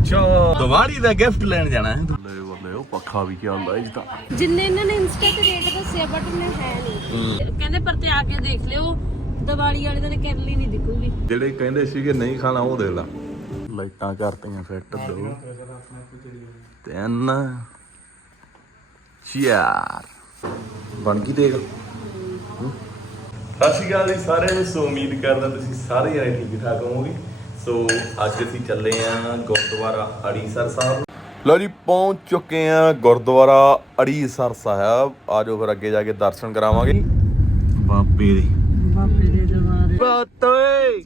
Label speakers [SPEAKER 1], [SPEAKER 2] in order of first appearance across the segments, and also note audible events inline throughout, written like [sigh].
[SPEAKER 1] ਅੱਛਾ। ਦਿਵਾਲੀ ਦਾ ਗਿਫਟ ਲੈਣ ਜਾਣਾ ਹੈ। ਬੱਲੇ ਬੱਲੇ ਉਹ ਪੱਖਾ ਵੀ ਚੱਲਦਾ ਇਹ ਤਾਂ
[SPEAKER 2] ਜਿੰਨੇ ਇਹਨਾਂ ਨੇ ਇੰਸਟਾ ਤੇ ਰੇਟ ਦੱਸਿਆ ਬਟ ਉਹਨੇ ਹੈ ਨਹੀਂ। ਕਹਿੰਦੇ ਪਰ ਤੇ ਆ ਕੇ ਦੇਖ ਲਿਓ ਦੀਵਾਲੀ ਵਾਲੇ ਦਿਨ ਕੈਰਲੀ ਨਹੀਂ ਦਿਖੂਗੀ।
[SPEAKER 1] ਜਿਹੜੇ ਕਹਿੰਦੇ ਸੀਗੇ ਨਹੀਂ ਖਾਣਾ ਉਹ ਦੇ ਲਾ। ਲਾਈਟਾਂ ਕਰਤੀਆਂ ਫਿੱਟ ਦੋ। ਤਿੰਨ। ਚਾਰ। ਬਣ ਗਈ ਦੇਖ। ਸਤਿ ਸ਼੍ਰੀ ਅਕਾਲ ਜੀ ਸਾਰਿਆਂ ਨੂੰ। ਸੋ ਉਮੀਦ ਕਰਦਾ ਤੁਸੀਂ ਸਾਰੇ ਜਣੇ ਠੀਕ ਠਾਕ ਹੋਵੋਗੇ। ਸੋ ਅੱਜ ਅਸੀਂ ਚੱਲੇ ਆਂ ਗੁਰਦੁਆਰਾ ਅੜੀਸਰ ਸਾਹਿਬ। ਲੋ ਜੀ ਪਹੁੰਚ ਚੁੱਕੇ ਆਂ ਗੁਰਦੁਆਰਾ ਅੜੀਸਰ ਸਾਹਿਬ। ਆਜੋ ਫਿਰ ਅੱਗੇ ਜਾ ਕੇ ਦਰਸ਼ਨ ਕਰਾਵਾਂਗੇ। ਬਾਬੇ ਦੇ।
[SPEAKER 3] ਬਾਬੇ ਦੇ ਦਰਬਾਰ।
[SPEAKER 1] ਬਾਤ ਓਏ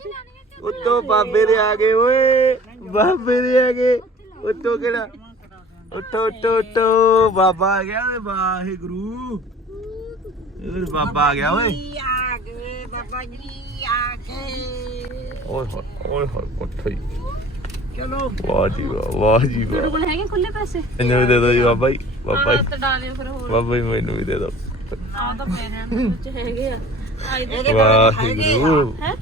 [SPEAKER 1] ਉੱਤੋਂ ਬਾਬੇ ਦੇ ਆ ਗਏ ਓਏ। ਬਾਬੇ ਦੇ ਆ ਗਏ। ਉੱਤੋਂ ਕਿਹੜਾ? ਉੱਤੋਂ ਉੱਤੋਂ ਉੱਤੋਂ ਬਾਬਾ ਆ ਗਿਆ ਓਏ ਵਾਹਿਗੁਰੂ। ਇਹ ਬਾਬਾ ਆ ਗਿਆ ਓਏ।
[SPEAKER 3] ਆ ਗਏ ਬਾਬਾ ਜੀ ਆ ਗਏ।
[SPEAKER 1] ਓਏ ਹੋਏ ਓਏ ਹੋਏ ਉੱਠੋ ਜੀ।
[SPEAKER 3] ਚਲੋ।
[SPEAKER 1] ਵਾਹ ਜੀ ਵਾਹ ਵਾਹ ਜੀ
[SPEAKER 2] ਤੁਹਾਡੇ
[SPEAKER 1] ਵਾਹ
[SPEAKER 2] ਕੋਲ ਹੈਗੇ ਖੁੱਲੇ ਪੈਸੇ?
[SPEAKER 1] ਮੈਨੂੰ ਵੀ ਦੇ ਦਿਓ ਜੀ ਬਾਬਾ ਜੀ ਬਾਬਾ ਜੀ।
[SPEAKER 2] ਤੜਾ ਲਿਓ ਫਿਰ ਹੋਰ।
[SPEAKER 1] ਬਾਬਾ ਜੀ ਮੈਨੂੰ ਵੀ ਦੇ ਦਿਓ।
[SPEAKER 2] ਆ ਤਾਂ ਪੈਰਾਂ ਦੇ ਵਿੱਚ ਹੈਗੇ ਆ। ਆਈ ਦੇ
[SPEAKER 1] ਵਾਹਿਗੁਰੂ
[SPEAKER 2] ਹੈ?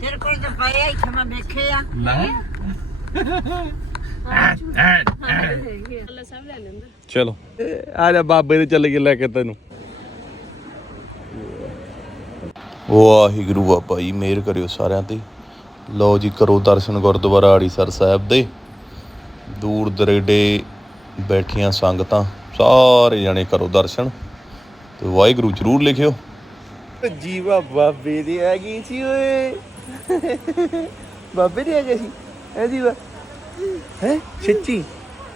[SPEAKER 3] ਤੇਰੇ ਕੋਲ ਤਾਂ ਪਏ ਆ ਇੱਥੇ ਮੈਂ ਵੇਖੇ ਆ।
[SPEAKER 2] ਹੈਗੇ ਆ? ਅੱਲਾ ਸਭ ਲੈ ਲੈਂਦਾ।
[SPEAKER 1] ਚਲੋ। ਆ ਜਾ ਬਾਬੇ ਦੇ ਚੱਲ ਕੇ ਲੈ ਕੇ ਤੈਨੂੰ। ਵਾਹਿਗੁਰੂ ਬਾਬਾ ਜੀ ਮਿਹਰ ਕਰਿਓ ਸਾਰਿਆਂ ਤੇ। ਲਓ ਜੀ, ਕਰੋ ਦਰਸ਼ਨ ਗੁਰਦੁਆਰਾ ਆੜੀਸਰ ਸਾਹਿਬ ਦੇ। ਦੂਰ ਦਰੇਡੇ ਬੈਠੀਆਂ ਸੰਗਤਾਂ, ਸਾਰੇ ਜਣੇ ਕਰੋ ਦਰਸ਼ਨ ਤੇ ਵਾਹਿਗੁਰੂ ਜਰੂਰ ਲਿਖਿਓ। ਜੀਵਾ ਬਾਬੇ ਦੀ ਆ ਗਈ ਸੀ ਓਏ। ਬਾਬੇ ਦੀ ਆ ਗਈ ਸੀ। ਹੈ ਜੀਵਾ? ਹੈ ਸੱਚੀ?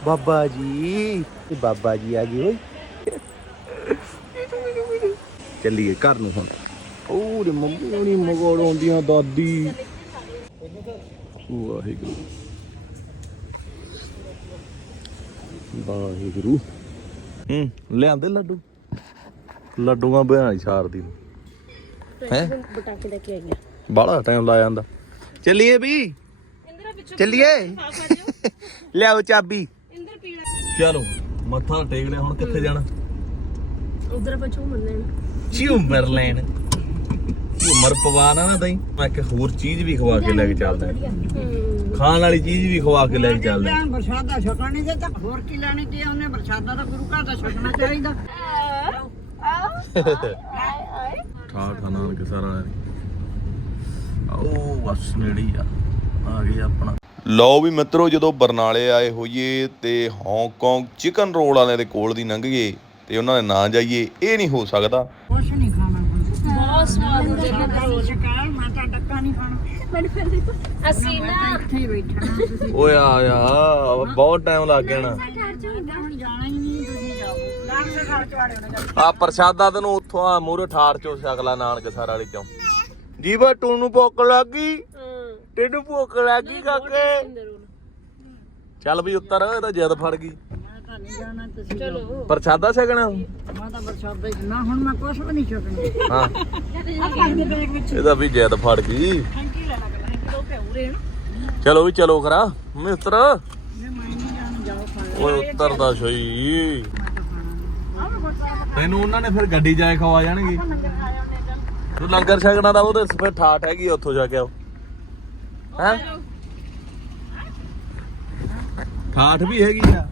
[SPEAKER 1] ਬਾਬਾ ਜੀ, ਇਹ ਬਾਬਾ ਜੀ ਆ ਗਏ ਓਏ। ਚੱਲੀਏ ਘਰ ਨੂੰ ਹੁਣ। ਉਹਦੇ ਮੰਮੀ ਮਗੋੜ ਆਉਂਦੀਆਂ ਦਾਦੀ। ਵਾਹਿਗੁਰੂ। ਵਾਹਿਗੁਰੂ। ਹੂੰ ਲਿਆਂਦੇ ਲੱਡੂ? ਲੱਡੂਆਂ ਬਣਾ ਛਾਰਦੀ ਹੈ?
[SPEAKER 2] ਬਟਾਕੇ ਲੈ ਕੇ ਆਈਆਂ
[SPEAKER 1] ਬਾਹਲਾ ਟਾਈਮ ਲਾ ਜਾਂਦਾ ਚੱਲੀਏ ਵੀ?
[SPEAKER 2] ਇੰਦਰ ਪਿੱਛੋਂ
[SPEAKER 1] ਚੱਲੀਏ? ਲਿਆਓ ਚਾਬੀ।
[SPEAKER 2] ਇੰਦਰ
[SPEAKER 1] ਚਲੋ ਮੱਥਾ ਟੇਕ ਲਿਆ ਹੁਣ ਕਿੱਥੇ ਜਾਣਾ?
[SPEAKER 2] ਉਧਰ ਪਛੂ ਮੰਨਣ
[SPEAKER 1] ਝੂਮਰ ਲੈਣ। ਝੂਮਰ ਪਵਾਣਾ ਨਾ ਦਈ ਮੈਂ ਇੱਕ ਹੋਰ ਚੀਜ਼ ਵੀ ਖਵਾ ਕੇ ਲੈ ਕੇ ਚੱਲਦਾ। ਖਾਣ ਵਾਲੀ ਚੀਜ਼ ਵੀ ਖਵਾ ਕੇ ਲੈ ਕੇ ਚੱਲਦਾ।
[SPEAKER 3] ਲੈਣ ਪ੍ਰਸ਼ਾਦਾ ਛਕਣਾ ਨਹੀਂ ਤੇ ਹੋਰ ਕੀ ਲੈਣੀ ਕੀ ਆ? ਉਹਨੇ ਪ੍ਰਸ਼ਾਦਾ ਤਾਂ ਗੁਰੂ ਘਰ ਦਾ ਛਕਣਾ ਚਾਹੀਦਾ।
[SPEAKER 1] ਠਾ ਠਾ ਨਾਨਕ ਸਾਰਾ। ਆਓ ਬਸ ਨੇੜੇ ਹੀ ਆ। ਆ ਗਿਆ ਆਪਣਾ। ਲਓ ਵੀ ਮਿੱਤਰੋ ਜਦੋਂ ਬਰਨਾਲੇ ਆਏ ਹੋਈਏ ਤੇ ਹਾਂਗਕਾਂਗ ਚਿਕਨ ਰੋਲ ਵਾਲਿਆਂ ਦੇ ਕੋਲ ਦੀ ਲੰਘ ਗਏ ਤੇ ਉਹਨਾਂ ਦੇ ਨਾਂ ਜਾਈਏ ਇਹ ਨਹੀਂ ਹੋ ਸਕਦਾ
[SPEAKER 3] ਕੁਛ ਨਹੀਂ ਖਾਣਾ
[SPEAKER 2] ਬਹੁਤ ਸਵਾਦ ਹੁੰਦੇ
[SPEAKER 3] ਪ੍ਰਸ਼ਾਦਾ ਹੋ ਚੁੱਕਾ ਮੈਂ ਤਾਂ ਡੱਕਾ ਨਹੀਂ ਖਾਣਾ
[SPEAKER 2] ਅਸੀਂ ਨਾ
[SPEAKER 3] ਇੱਥੇ ਹੀ ਬੈਠਣਾ ਤੁਸੀਂ
[SPEAKER 1] ਓਏ ਆ ਆ ਬਹੁਤ ਟਾਈਮ ਲੱਗ ਗਿਆ ਨਾ।
[SPEAKER 3] ਹੁਣ ਜਾਣਾ ਹੀ ਨਹੀਂ ਤੁਸੀਂ ਜਾਓ ਲਾਗ ਦੇ ਘਰ ਚ ਵਾੜਿਓ ਨਾ ਜਾਓ
[SPEAKER 1] ਆ ਪ੍ਰਸ਼ਾਦਾ ਤੈਨੂੰ ਉੱਥੋਂ ਆ ਮੂਰੇ ਠਾੜ ਚੋਂ ਛਕਲਾ ਨਾਨਕ ਸਰ ਵਾਲੀ ਚੋਂ। ਜੀਵਾ ਟੂ ਨੂੰ ਭੁੱਖ ਲੱਗ? ਤੈਨੂੰ ਭੁੱਖ ਲੱਗ ਕਾਕੇ? ਚੱਲ ਵੀ ਉੱਤਰ ਇਹ ਤਾਂ ਜਿੱਦ ਫੜ ਗਈ।
[SPEAKER 3] ਤਾਂ ਨਹੀਂ ਜਾਣਾ ਤੁਸੀਂ
[SPEAKER 2] ਚਲੋ।
[SPEAKER 1] ਪ੍ਰਸ਼ਾਦਾ ਛਕਣਾ?
[SPEAKER 3] ਮੈਂ ਤਾਂ ਪ੍ਰਸ਼ਾਦਾ ਹੀ ਨਾ ਹੁਣ ਮੈਂ ਕੁਛ ਵੀ ਨਹੀਂ ਛਕਣੀ।
[SPEAKER 1] ਹਾਂ। ਇਹਦਾ ਵੀ ਜਿੱਦ ਫੜ ਗਈ। ਚਲੋ ਵੀ ਚਲੋ ਕਰਾ ਮਿੱਤਰ।
[SPEAKER 3] ਮੈਂ ਮੈਂ ਨਹੀਂ ਜਾਣਾ ਜਾਓ ਖਾ
[SPEAKER 1] ਓਏ ਉੱਤਰਦਾ ਸਹੀ। ਤੈਨੂੰ ਉਹਨਾਂ ਨੇ ਫਿਰ ਗੱਡੀ ਜਾਏ ਖਵਾ ਜਾਣਗੇ। ਤੂੰ ਲੰਗਰ ਛਕਣਾ ਦਾ ਉਹਦੇ ਫਿਰ ਠਾਠ ਹੈਗੀ ਉੱਥੋਂ ਜਾ ਕੇ ਆਓ। ਹੈ? ਠਾਠ ਵੀ ਹੈਗੀ ਆ।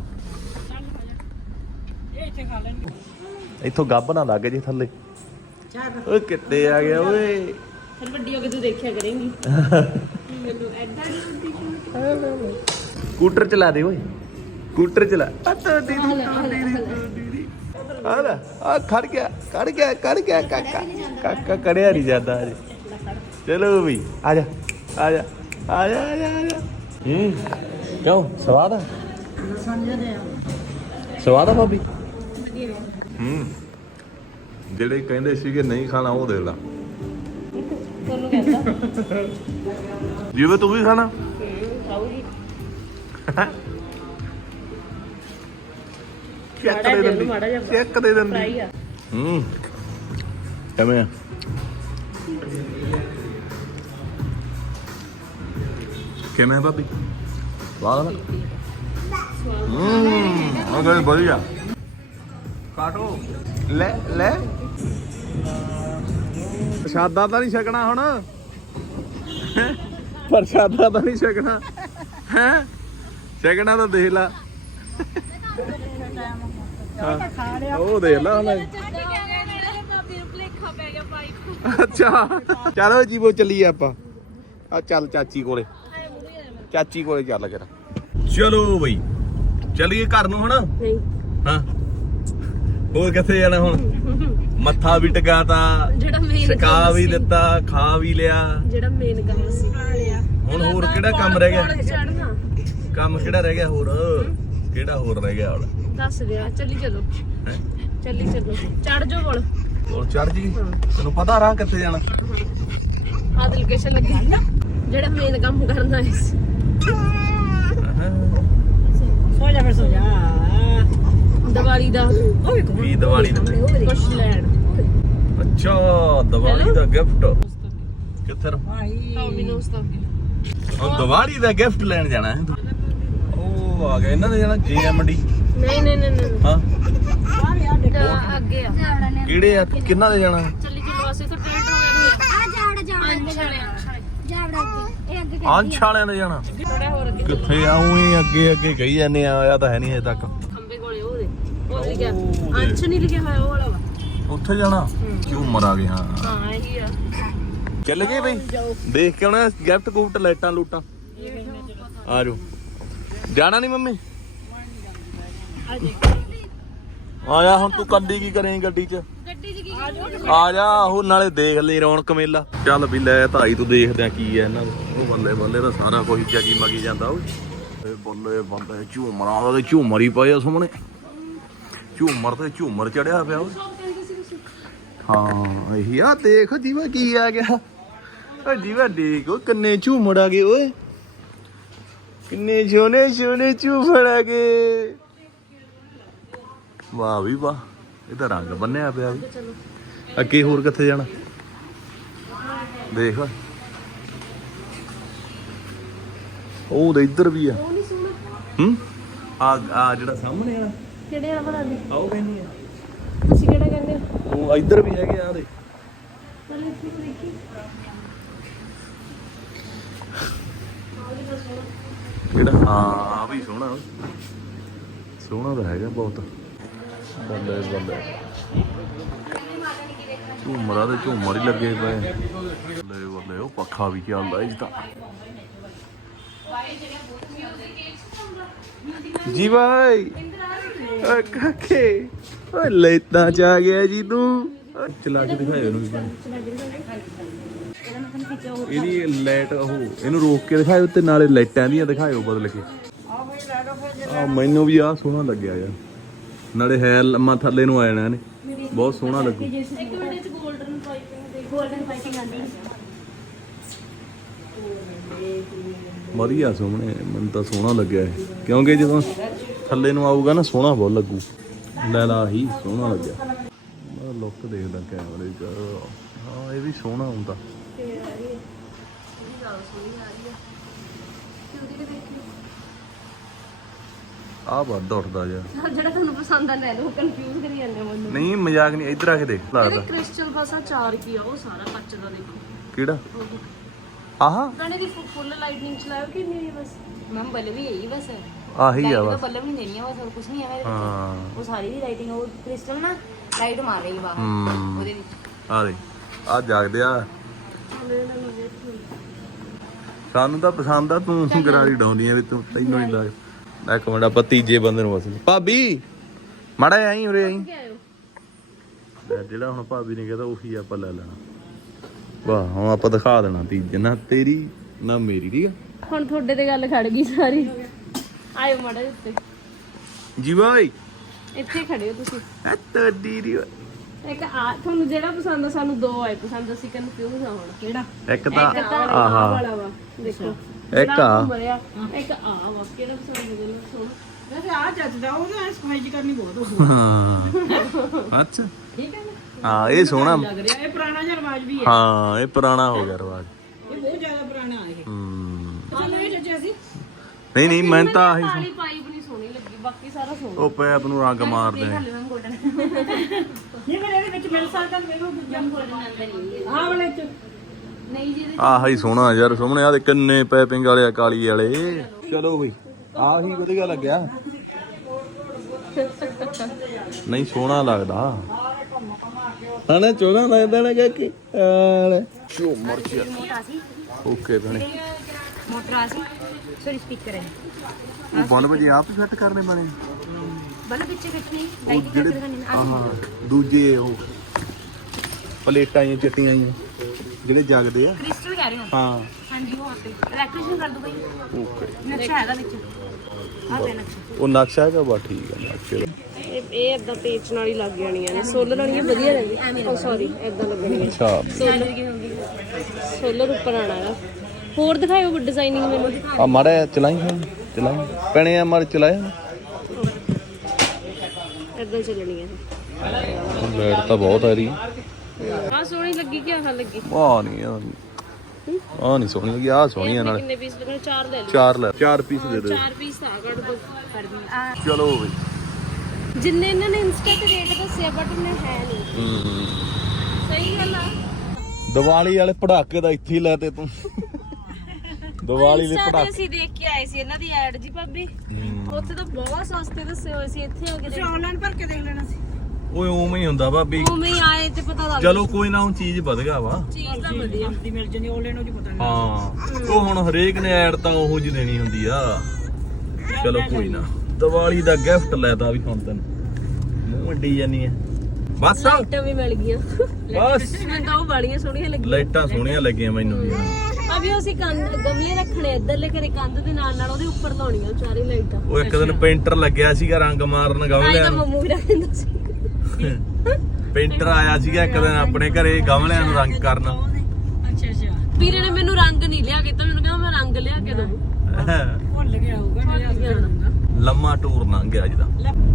[SPEAKER 1] ਇੱਥੋਂ ਗੱਬ ਨਾ ਲੱਗ ਜੇ ਥੱਲੇ। ਓਏ ਕਿੱਤੇ ਆ ਗਿਆ ਓਏ।
[SPEAKER 2] ਫਿਰ ਵੱਡੀ ਹੋ ਕੇ ਤੂੰ ਦੇਖਿਆ ਕਰੇਂਗੀ। ਮੈਨੂੰ ਐਡਾ ਦੀ
[SPEAKER 1] ਸਕੂਟਰ ਚਲਾ ਦੇ ਓਏ। ਸਕੂਟਰ ਚਲਾ। ਆ ਤੋ ਆ ਲੈ ਆ ਖੜ ਗਿਆ ਖੜ ਗਿਆ ਖੜ ਗਿਆ ਕਾਕਾ ਕਾਕਾ ਕੜਿਆ ਨਹੀਂ ਜਾਂਦਾ ਅਜੇ ਚਲੋ ਵੀ ਆ ਜਾ ਆ ਜਾ ਆ ਜਾ ਆ ਜਾ ਆ ਜਾ। ਹੂੰ ਕਿਉਂ? ਸਵਾਦ ਆ?
[SPEAKER 3] ਸਮਝਦੇ ਆ।
[SPEAKER 1] ਸਵਾਦ ਆ ਭਾਬੀ? ਹੂੰ। ਜਿਹੜੇ ਕਹਿੰਦੇ ਸੀਗੇ ਨਹੀਂ ਖਾਣਾ ਉਹ ਦੇ ਲਾ।
[SPEAKER 2] ਤੁਹਾਨੂੰ ਕਹਿੰਦਾ।
[SPEAKER 1] ਜਿਵੇਂ ਤੂੰ ਵੀ ਖਾਣਾ।
[SPEAKER 2] ਖਾਊਗੀ
[SPEAKER 1] ਚੈੱਕ
[SPEAKER 2] ਮਾੜਾ
[SPEAKER 1] ਦੇ
[SPEAKER 2] ਜਿਹਾ
[SPEAKER 1] ਦਿੰਦੀ।
[SPEAKER 2] ਮਾੜਾ ਜਿਹਾ
[SPEAKER 1] ਚੈੱਕ ਦੇ ਦਿੰਦੀ।
[SPEAKER 2] ਫਰਾਈ ਆ।
[SPEAKER 1] ਹੂੰ। ਕਿਵੇਂ ਆ? ਕਿਵੇਂ ਆ ਭਾਬੀ? ਵਾਹ ਹੂੰ ਉਹ ਗਏ ਵਧੀਆ। ਕਾਟੋ। ਲੈ ਲੈ। ਪ੍ਰਸ਼ਾਦਾ ਤਾਂ ਨਹੀਂ ਛਕਣਾ ਹੁਣ। ਪ੍ਰਸ਼ਾਦਾ ਤਾਂ ਨਹੀਂ ਛਕਣਾ। ਹੈ? ਸੈਕਿੰਡਾਂ ਦਾ ਦੇਖ ਲਾ। ਉਹ ਦੇਖ ਲਾ ਹੁਣ। ਅੱਛਾ। ਚਲੋ ਜੀਵੋ ਚੱਲੀਏ ਆਪਾਂ। ਆ ਚੱਲ ਚਾਚੀ ਕੋਲੇ। ਚਾਚੀ ਕੋਲੇ ਚੱਲ ਕਰ ਚਲੋ ਬਈ। ਚੱਲੀਏ ਘਰ ਨੂੰ ਹੁਣ।
[SPEAKER 2] ਨਹੀਂ।
[SPEAKER 1] ਹਾਂ। ਹੋਰ ਕਿੱਥੇ ਜਾਣਾ ਹੁਣ? ਮੱਥਾ ਵੀ ਟਿਕਾਤਾ
[SPEAKER 2] ਜਿਹੜਾ ਮੇਨ
[SPEAKER 1] ਛਕਾ ਵੀ ਦਿੱਤਾ ਖਾ ਵੀ ਲਿਆ।
[SPEAKER 2] ਜਿਹੜਾ ਮੇਨ ਕੰਮ ਸੀ।
[SPEAKER 1] ਹੁਣ ਹੋਰ ਕਿਹੜਾ ਕੰਮ ਰਹਿ ਗਿਆ? ਕੰਮ ਕਿਹੜਾ ਰਹਿ ਗਿਆ ਹੋਰ? ਕਿਹੜਾ ਹੋਰ ਰਹਿ ਗਿਆ ਹੁਣ?
[SPEAKER 2] ਦੱਸ ਦਿਆ ਚੱਲੀ ਚਲੋ? ਚੱਲੀ ਚਲੋ। ਚੜ ਜਾਓ ਕੋਲ।
[SPEAKER 1] ਹੋਰ ਚੜ ਜੀ ਤੈਨੂੰ ਪਤਾ ਰਾਹ ਕਿੱਥੇ ਜਾਣਾ?
[SPEAKER 2] ਆਹ ਲੋਕੇਸ਼ਨ ਲੱਗੀ ਜਿਹੜਾ ਮੇਨ ਕੰਮ ਕਰਨਾ ਹੈ।
[SPEAKER 3] ਸੋ ਜਾ ਫਿਰ ਸੋ ਜਾ।
[SPEAKER 2] ਦੀਵਾਲੀ ਦਾ।
[SPEAKER 1] ਕੀ ਦੀਵਾਲੀ ਦਾ?
[SPEAKER 2] ਕੁਛ ਲੈਣ।
[SPEAKER 1] ਅੱਛਾ ਦੀਵਾਲੀ ਦਾ ਗਿਫਟ ਕਿੱਥੇ ਰ-
[SPEAKER 3] ਭਾਈ।
[SPEAKER 2] ਡੋਮਿਨੋਸ ਦਾ
[SPEAKER 1] ਹੁਣ ਦੀਵਾਲੀ ਦਾ ਗਿਫਟ ਲੈਣ ਜਾਣਾ ਹੈ। ਉਹ ਆ ਗਿਆ ਇਹਨਾਂ ਦੇ ਜਾਣਾ ਜੀਐਮਡੀ।
[SPEAKER 2] ਨਹੀਂ ਨਹੀਂ ਨਹੀਂ ਨਹੀਂ।
[SPEAKER 1] ਹਾਂ?
[SPEAKER 2] ਤਾਂ ਅੱਗੇ ਆ।
[SPEAKER 1] ਕਿਹੜੇ ਆ? ਕਿੰਨਾ ਦੇ ਜਾਣਾ
[SPEAKER 2] ਚੱਲੀ ਚਲੋ ਵਾਸਤੇ ਤਾਂ ਟੈਂਟ ਹੋ ਜਾਣੀ
[SPEAKER 4] ਆ ਜਾਵੜਾ ਜਾਵੜਾ ਜਾਵੜਾ ਅੱਗੇ। ਇਹ ਅੱਗੇ
[SPEAKER 1] ਵਾਲਿਆਂ ਦੇ ਜਾਣਾ।
[SPEAKER 2] ਥੋੜਾ ਹੋਰ ਅੱਗੇ
[SPEAKER 1] ਕਿੱਥੇ ਆਉਂ ਅੱਗੇ ਅੱਗੇ ਕਹੀ ਜਾਂਦੇ ਆ ਆ ਤਾਂ ਹੈ ਨਹੀਂ ਹਜੇ ਤੱਕ।
[SPEAKER 2] ਉਹ ਲਿਖਿਆ। ਅੰਸ਼ ਨਹੀਂ ਲਿਖਿਆ ਹੋਇਆ ਉਹ ਵਾਲਾ ਵਾ।
[SPEAKER 1] ਉੱਥੇ ਜਾਣਾ? ਕਿਉਂ ਮਰਾ ਗਏ ਹਾਂ।
[SPEAKER 2] ਹਾਂ ਇਹੀ ਆ।
[SPEAKER 1] ਚੱਲ ਗਏ ਬਈ। ਦੇਖ ਕੇ ਆਉਣਾ ਗਿਫਟ ਗੁਫਟ ਲਾਈਟਾਂ ਲੂਟਾਂ। ਆ ਜਾਓ ਜਾਣਾ ਨਹੀਂ ਮੰਮੀ? ਆ ਜਾ ਹੁਣ ਤੂੰ ਕੱਲੀ ਕੀ ਕਰੇਂਗੀ ਗੱਡੀ 'ਚ?
[SPEAKER 2] ਗੱਡੀ 'ਚ ਕੀ
[SPEAKER 1] ਆ ਜਾ ਉਹ ਨਾਲੇ ਦੇਖ ਲਈ ਰੌਣਕ ਮੇਲਾ। ਚੱਲ ਵੀ ਲੈ ਧਾਈ ਤੂੰ ਦੇਖਦੇ ਆ ਕੀ ਹੈ ਇਹਨਾਂ ਦਾ। ਉਹ ਬੱਲੇ ਬੱਲੇ ਦਾ ਸਾਰਾ ਕੁਝ ਜਗੀ ਮਗੀ ਜਾਂਦਾ ਓਏ। ਏ ਬੱਲੇ ਬੱਲੇ ਝੂਮਰਾਂ ਦਾ ਤੇ ਝੂਮਰ ਹੀ ਪਾਇਆ ਸਾਹਮਣੇ। ਝੂਮਰ ਤੇ ਝੂਮਰ ਚੜਿਆ ਪਿਆ ਓਏ। ਹਾਂ ਇਹੀ ਆ ਦੇਖ ਜੀਵਾ ਕੀ ਆ ਗਿਆ। ਓ ਜੀਵਾ ਦੇਖ ਉਹ ਕਿੰਨੇ ਝੂਮਰ ਆ ਗਏ ਓਏ। ਕਿੰਨੇ ਸੋਹਣੇ ਸੋਹਣੇ ਝੂਮਰ ਆ ਗਏ। ਵਾਹ ਵੀ ਵਾਹ ਇਹਦਾ ਰੰਗ ਬੰਨਿਆ ਪਿਆ ਵੀ। ਅੱਗੇ ਹੋਰ ਕਿੱਥੇ ਜਾਣਾ? ਦੇਖ। ਉਹ ਦੇ ਇੱਧਰ ਵੀ ਆ। ਹੂੰ? ਆ ਆ ਜਿਹੜਾ ਸਾਹਮਣੇ ਆ।
[SPEAKER 2] ਕਿਹੜੇ ਆ ਬਣਾ ਦੇ
[SPEAKER 1] ਆਓ ਕਹਿੰਦੀ ਆ।
[SPEAKER 2] ਤੁਸੀਂ ਕਿਹੜਾ ਕਹਿੰਦੇ ਹੋ?
[SPEAKER 1] ਉਹ ਇੱਧਰ ਵੀ ਹੈਗੇ ਆ ਦੇ
[SPEAKER 2] ਪਹਿਲੇ ਇੱਥੇ ਕੋ ਦੇਖੀ।
[SPEAKER 1] ਕਿਹੜਾ? ਹਾਂ ਆ ਵੀ ਸੋਹਣਾ। ਸੋਹਣਾ ਤਾਂ ਹੈਗਾ ਬਹੁਤ। ਬੱਲੇ ਬੱਲੇ ਝੂਮਰਾ ਤੇ ਝੂਮਰ ਹੀ ਲੱਗੇ ਪਏ। ਬੱਲੇ ਬੱਲੇ ਉਹ ਪੱਖਾ ਵੀ ਚੱਲਦਾ ਇਸ ਦਾ। ਜੀ ਭਾਈ। ਓਏ ਕਾਕੇ। ਓਏ ਲੈਤਾਂ ਚ ਆ ਗਿਆ ਜੀ ਤੂੰ। ਓਏ ਚਲਾ ਕੇ ਦਿਖਾਇਓ ਇਹਨੂੰ ਵੀ। ਭਾਈ। ਇਹਦੀ ਲਾਈਟ ਉਹ, ਇਹਨੂੰ ਰੋਕ ਕੇ ਦਿਖਾਇਓ ਤੇ ਨਾਲੇ ਲਾਈਟਾਂ ਦੀਆਂ ਦਿਖਾਇਓ ਬਦਲ ਕੇ।
[SPEAKER 3] ਆ
[SPEAKER 1] ਮੈਨੂੰ ਵੀ ਆ ਸੋਹਣਾ ਲੱਗਿਆ ਯਾਰ। ਨਾਲੇ ਹੈ ਲੰਮਾ ਥੱਲੇ ਨੂੰ ਆ ਜਾਣਾ ਇਹਨੇ। ਬਹੁਤ ਸੋਹਣਾ ਲੱਗੂ।
[SPEAKER 2] ਇੱਕ ਮਿੰਟ ਚ 골ਡਨ ਪਾਈਪਿੰਗ ਦੇ 골ਡਨ ਪਾਈਪਿੰਗ ਆਂਦੀ
[SPEAKER 1] ਵਧੀਆ ਸੋਹਣੇ ਮੈਨੂੰ ਤਾਂ ਸੋਹਣਾ ਲੱਗਿਆ ਇਹ। ਕਿਉਂਕਿ ਜਦੋਂ ਥੱਲੇ ਨੂੰ ਆਊਗਾ ਨਾ ਸੋਹਣਾ ਬਹੁਤ ਲੱਗੂ। ਲੈ ਲਾ ਹੀ ਸੋਹਣਾ ਲੱਗਿਆ। ਮੈਂ ਲੁੱਕ ਦੇਖਦਾ ਕੈਮਰੇ 'ਚ ਹਾਂ ਇਹ ਵੀ ਸੋਹਣਾ ਹੁੰਦਾ। ਆ ਵੱਧ ਉੱਠਦਾ ਯਾਰ
[SPEAKER 2] ਜਿਹੜਾ ਤੁਹਾਨੂੰ ਪਸੰਦ ਆ ਲੈ ਲਓ ਕਨਫਿਊਜ਼ ਕਰੀ ਜਾਂਦੇ ਮੈਨੂੰ।
[SPEAKER 1] ਨਹੀਂ ਮਜ਼ਾਕ ਨਹੀਂ ਇੱਧਰ ਆ ਕੇ ਦੇਖ ਲੱਗਦਾ।
[SPEAKER 2] ਕ੍ਰਿਸਟਲ ਬਸਾ ਚਾਰ ਕੀ ਆ ਉਹ ਸਾਰਾ ਕੱਚ ਦਾ ਦੇਖੋ।
[SPEAKER 1] ਕਿਹੜਾ? ਆਹ।
[SPEAKER 2] ਗਾਣੇ ਦੀ ਫੁੱਲ ਲਾਈਟਨਿੰਗ ਚਲਾਓ ਕਿ ਨਹੀਂ ਬਸ?
[SPEAKER 5] ਮੈਮ ਬਲਬ ਹੀ ਇਹੀ ਬਸ।
[SPEAKER 1] ਆਹੀ ਆ ਬਸ।
[SPEAKER 5] ਬਲਬ ਹੀ ਦੇਣੀ ਆ ਬਸ ਹੋਰ ਕੁਝ
[SPEAKER 1] ਨਹੀਂ
[SPEAKER 5] ਐਵੇਂ ਉਹ ਸਾਰੀ ਦੀ ਲਾਈਟਿੰਗ ਉਹ ਕ੍ਰਿਸਟਲ ਨਾ ਲਾਈਟ ਮਾਰ ਰਹੀ
[SPEAKER 1] ਬਾਹਰ।
[SPEAKER 5] ਉਹਦੇ ਵਿੱਚ।
[SPEAKER 1] ਆ ਦੇ ਆ ਜਾਗਦੇ ਆ। ਸਾਨੂੰ ਤਾਂ ਪਸੰਦ ਆ ਤੂੰ ਗਰਾਰੀ ਡਾਉਣੀ ਆ ਵੀ ਤੂੰ ਤੈਨੂੰ ਨਹੀਂ ਲੱਗਦਾ। ਇੱਕ ਮਿੰਟ ਆਪਾਂ ਤੀਜੇ ਬੰਦੇ ਨੂੰ ਵਸਦੇ ਭਾਬੀ! ਮੜਾ ਆਈ ਉਰੇ ਆਈ। ਜਿਹੜਾ ਹੁਣ ਭਾਬੀ ਨੇ ਕਹਿੰਦਾ ਉਹੀ ਆਪਾਂ ਲੈ ਲੈਣਾ। ਵਾਹ ਹੁਣ ਆਪਾਂ ਦਿਖਾ ਦੇਣਾ ਤੀਜੇ। ਨਾ ਤੇਰੀ ਨਾ ਮੇਰੀ ਠੀਕ ਆ?
[SPEAKER 2] ਹੁਣ ਤੁਹਾਡੇ ਤੇ ਗੱਲ ਖੜ ਗਈ ਸਾਰੀ। ਆਇਓ ਮੜਾ ਉੱਤੇ।
[SPEAKER 1] ਜੀ ਬਾਈ।
[SPEAKER 2] ਇੱਥੇ ਖੜੇ ਹੋ ਤੁਸੀਂ।
[SPEAKER 1] ਆ ਤੁਹਾਡੀ ਦੀ
[SPEAKER 2] ਇੱਕ ਆ ਤੁਹਾਨੂੰ ਜਿਹੜਾ ਪਸੰਦ ਆ ਸਾਨੂੰ ਦੋ ਆਏ ਪਸੰਦ ਅਸੀਂ ਕਨਫਿਊਜ਼ ਆ ਹੁਣ
[SPEAKER 3] ਕਿਹੜਾ?
[SPEAKER 1] ਇੱਕ ਤਾਂ
[SPEAKER 2] ਇੱਕ ਤਾਂ ਆਹ
[SPEAKER 1] ਆਹਾ।
[SPEAKER 2] ਵਾਲਾ ਵਾ ਦੇਖੋ।
[SPEAKER 1] ਇੱਕ ਆ
[SPEAKER 2] ਮਰਿਆ ਇੱਕ ਆ ਵਾ ਕਿਹੜਾ ਪਸੰਦ ਤੁਹਾਨੂੰ ਸੁਣ।
[SPEAKER 3] ਵੈਸੇ ਆ ਜੱਜਦਾ ਉਹ ਨਾ ਸਫ਼ਾਈ ਜੀ ਕਰਨੀ ਬਹੁਤ
[SPEAKER 1] ਹਾਂ। ਅੱਛਾ।
[SPEAKER 3] ਠੀਕ ਹੈ ਨਾ
[SPEAKER 1] ਹਾਂ ਇਹ ਸੋਹਣਾ।
[SPEAKER 3] ਲੱਗ ਰਿਹਾ ਇਹ ਪੁਰਾਣਾ ਜਿਹਾ ਰਿਵਾਜ ਵੀ ਹੈ।
[SPEAKER 1] ਹਾਂ ਇਹ ਪੁਰਾਣਾ ਹੋ ਗਿਆ ਰਿਵਾਜ। ਨਹੀਂ ਨਹੀਂ ਮੈਂ ਤਾਂ ਆਹੀ
[SPEAKER 2] ਕਾਲੀ ਪਾਈਪ ਨਹੀਂ ਸੋਹਣੀ ਲੱਗੀ ਬਾਕੀ ਸਾਰਾ
[SPEAKER 3] ਆਹ
[SPEAKER 1] ਯਾਰ ਸੋਹਣੇ ਆ ਦੇ ਕਿੰਨੇ ਪੈਪਿੰਗ ਵਾਲੇ ਆ ਕਾਲੀ ਵਾਲੇ। ਚਲੋ ਬਈ ਆਹੀ ਵਧੀਆ ਲੱਗਿਆ। ਨਹੀਂ ਸੋਹਣਾ ਲੱਗਦਾ। ਹਣਾ ਚੋਣਾ ਲੱਗਦਾ ਨਾ ਕਾਕੇ ਆਲੇ ਚੋ ਮਰ ਗਿਆ
[SPEAKER 5] ਸੀ
[SPEAKER 1] ਓਕੇ ਭਣੇ।
[SPEAKER 5] ਮੋਟਰ ਆ ਸੀ ਸੋਰੀ ਸਪੀਕਰ ਹੈ।
[SPEAKER 1] ਉਹ ਬਲ ਵਜੇ ਆਪ ਸੈੱਟ ਕਰਨੇ ਬਣੇ
[SPEAKER 5] ਪਿੱਛੇ ਕਿੱਥੇ ਲਾਈਟ
[SPEAKER 1] ਦੂਜੇ ਉਹ ਪਲੇਟਾਂ ਆਈਆਂ ਚਿੱਟੀਆਂ ਆਈਆਂ ਜਿਹੜੇ ਜਗਦੇ ਆ।
[SPEAKER 5] ਕ੍ਰਿਸਟਲ ਕਹਿ ਰਹੇ ਹੋ?
[SPEAKER 1] ਹਾਂ।
[SPEAKER 5] ਹਾਂਜੀ ਉਹ ਆਪੇ ਇਲੈਕਟ੍ਰੀਸ਼ੀਅਨ ਕਰ ਦੂਗਾ ਜੀ।
[SPEAKER 1] ਓਕੇ।
[SPEAKER 5] ਨਕਸ਼ਾ ਹੈਗਾ ਵਿੱਚ।
[SPEAKER 1] ਉਹ ਨਕਸ਼ਾ ਹੈਗਾ ਬਾ ਠੀਕ ਹੈ ਨਕਸ਼ੇ
[SPEAKER 2] ਇਹ ਇਹ ਇਦਾਂ ਪੇਚਣ ਵਾਲੀ ਲੱਗ ਜਾਣੀਆਂ ਨੇ। ਸੋਲਰ ਵਾਲੀਆਂ ਵਧੀਆ ਰਹਿੰਦੀਆਂ। ਓ ਸੌਰੀ ਇਦਾਂ ਲੱਗਣੀਆਂ
[SPEAKER 1] ਅੱਛਾ।
[SPEAKER 2] ਸੋਲਰ ਸੋਲਰ ਉੱਪਰ ਆਣਾ ਹੈ ਹੋਰ ਦਿਖਾਇਓ ਡਿਜ਼ਾਈਨਿੰਗ ਮੈਨੂੰ।
[SPEAKER 1] ਆ ਮਾੜਾ ਚਲਾਈ ਹਾਂ ਚਲਾਈ। ਪੈਣੇ ਆ ਮਾਰ ਚਲਾਇਆ
[SPEAKER 2] ਇਦਾਂ ਚੱਲਣੀਆਂ।
[SPEAKER 1] ਲਾਈਟ ਤਾਂ ਬਹੁਤ ਆ ਰਹੀ।
[SPEAKER 2] ਆ ਸੋਹਣੀ ਲੱਗੀ ਕਿ ਆਹ ਲੱਗੀ?
[SPEAKER 1] ਆ ਨਹੀਂ ਆ ਆ ਨਹੀਂ ਸੋਹਣੀ ਲੱਗੀ ਆ ਸੋਹਣੀ ਆ ਨਾਲ।
[SPEAKER 2] ਕਿੰਨੇ ਪੀਸ ਲੱਗਣੇ ਚਾਰ ਲੈ ਲਓ।
[SPEAKER 1] ਚਾਰ ਲੈ ਚਾਰ ਪੀਸ ਦੇ ਦਿਓ।
[SPEAKER 2] ਚਾਰ ਪੀਸ ਆ ਕੱਢ ਦੋ
[SPEAKER 5] ਕਰ ਦੂੰ ਆ।
[SPEAKER 1] ਚਲੋ ਬਈ
[SPEAKER 2] ਜਿੰਨੇ ਇਹਨਾਂ ਨੇ ਇੰਸਟਾ ਤੇ ਰੇਟ ਦੱਸਿਆ ਬਟ ਉਹਨੇ ਹੈ ਨਹੀਂ।
[SPEAKER 1] ਹੂੰ
[SPEAKER 2] ਸਹੀ ਗੱਲ ਆ।
[SPEAKER 1] ਦੀਵਾਲੀ ਵਾਲੇ ਪੜਾਕੇ ਦਾ ਇੱਥੇ ਹੀ ਲੈ ਤੇ ਤੂੰ। ਦੀਵਾਲੀ ਦੇ
[SPEAKER 2] Insta ਤੇ
[SPEAKER 1] ਪੜਾਕੇ।
[SPEAKER 2] ਅਸੀਂ ਦੇਖ ਕੇ ਆਏ ਸੀ ਇਹਨਾਂ ਦੀ ਐਡ ਜੀ ਭਾਬੀ। ਉੱਥੇ ਤਾਂ ਬਹੁਤ ਸਸਤੇ ਦੱਸੇ ਹੋਏ ਸੀ ਇੱਥੇ ਹੋ ਕੇ ਦੇਖ।
[SPEAKER 3] ਆਨਲਾਈਨ ਭਰ ਕੇ ਦੇਖ ਲੈਣਾ ਸੀ।
[SPEAKER 1] ਓਏ ਉਵੇਂ ਹੀ ਹੁੰਦਾ ਭਾਬੀ।
[SPEAKER 2] ਉਵੇਂ ਹੀ ਆਏ ਤੇ ਪਤਾ ਲੱਗ
[SPEAKER 1] ਚਲੋ ਕੋਈ ਨਾ ਉਹ ਚੀਜ਼ ਵਧ ਗਿਆ ਵਾ।
[SPEAKER 2] ਚੀਜ਼ ਤਾਂ ਵਧੀਆ।
[SPEAKER 3] ਦੀ ਮਿਲ ਜਾਂਦੀ ਆਨਲਾਈਨ ਨੂੰ ਜੀ ਪਤਾ ਨਹੀਂ
[SPEAKER 1] ਹਾਂ ਉਹ ਹੁਣ ਹਰੇਕ ਨੇ ਐਡ ਤਾਂ ਉਹੋ ਜਿਹੀ ਦੇਣੀ ਹੁੰਦੀ ਆ। ਚਲੋ ਕੋਈ ਨਾ ਦੀਵਾਲੀ ਦਾ ਗਿਫਟ ਲੈਦਾ ਵੀ ਹੁਣ ਤੈਨੂੰ। ਮੂੰਹ ਵੱਡੀ ਜਾਨੀ ਐ ਬਸ।
[SPEAKER 2] ਲਾਈਟਾਂ ਵੀ ਮਿਲ ਗਈਆਂ।
[SPEAKER 1] ਬਸ।
[SPEAKER 2] ਮੈਨੂੰ ਤਾਂ ਉਹ ਬਾੜੀਆਂ ਸੋਹਣੀਆਂ ਲੱਗੀਆਂ।
[SPEAKER 1] ਲਾਈਟਾਂ ਸੋਹਣੀਆਂ ਲੱਗੀਆਂ ਮੈਨੂੰ ਵੀ
[SPEAKER 2] ਅਭੀ ਅਸੀਂ ਕੰਧ ਗਮਲੇ ਰੱਖਣੇ ਇੱਧਰਲੇ ਘਰੇ ਕੰਧ ਦੇ ਨਾਲ ਨਾਲ ਉਹਦੇ ਉੱਪਰ ਲਾਉਣੀਆਂ ਚਾਰੇ ਲਾਈਟਾਂ।
[SPEAKER 1] ਉਹ ਇੱਕ ਦਿਨ ਪੇਂਟਰ ਲੱਗਿਆ ਸੀਗਾ ਰੰਗ ਮਾਰਨ
[SPEAKER 2] ਆਈ
[SPEAKER 1] ਗਮਲਿਆਂ
[SPEAKER 2] ਤਾਂ
[SPEAKER 1] ਨੂੰ
[SPEAKER 2] ਮੰਮੂ ਵੀ ਰੱਖਦਾ ਸੀ।
[SPEAKER 1] ਪੇਂਟਰ ਆਇਆ ਸੀਗਾ ਇੱਕ ਦਿਨ ਆਪਣੇ ਘਰੇ ਗਮਲਿਆਂ ਨੂੰ ਰੰਗ ਕਰਨ।
[SPEAKER 3] ਅੱਛਾ ਅੱਛਾ।
[SPEAKER 2] ਵੀਰੇ ਨੇ ਮੈਨੂੰ ਰੰਗ ਨਹੀਂ ਲਿਆ ਕੇ ਤਾਂ ਮੈਨੂੰ ਕਹਿੰਦਾ ਮੈਂ ਰੰਗ ਲਿਆ ਕੇ ਦਊਂ।
[SPEAKER 3] ਭੁੱਲ ਗਿਆ ਹੋਊਗਾ ਮੇਰੇ ਹੱਥ
[SPEAKER 1] ਲੰਮਾ ਟੂਰ ਲੰਘ ਗਿਆ ਅੱਜ ਦਾ।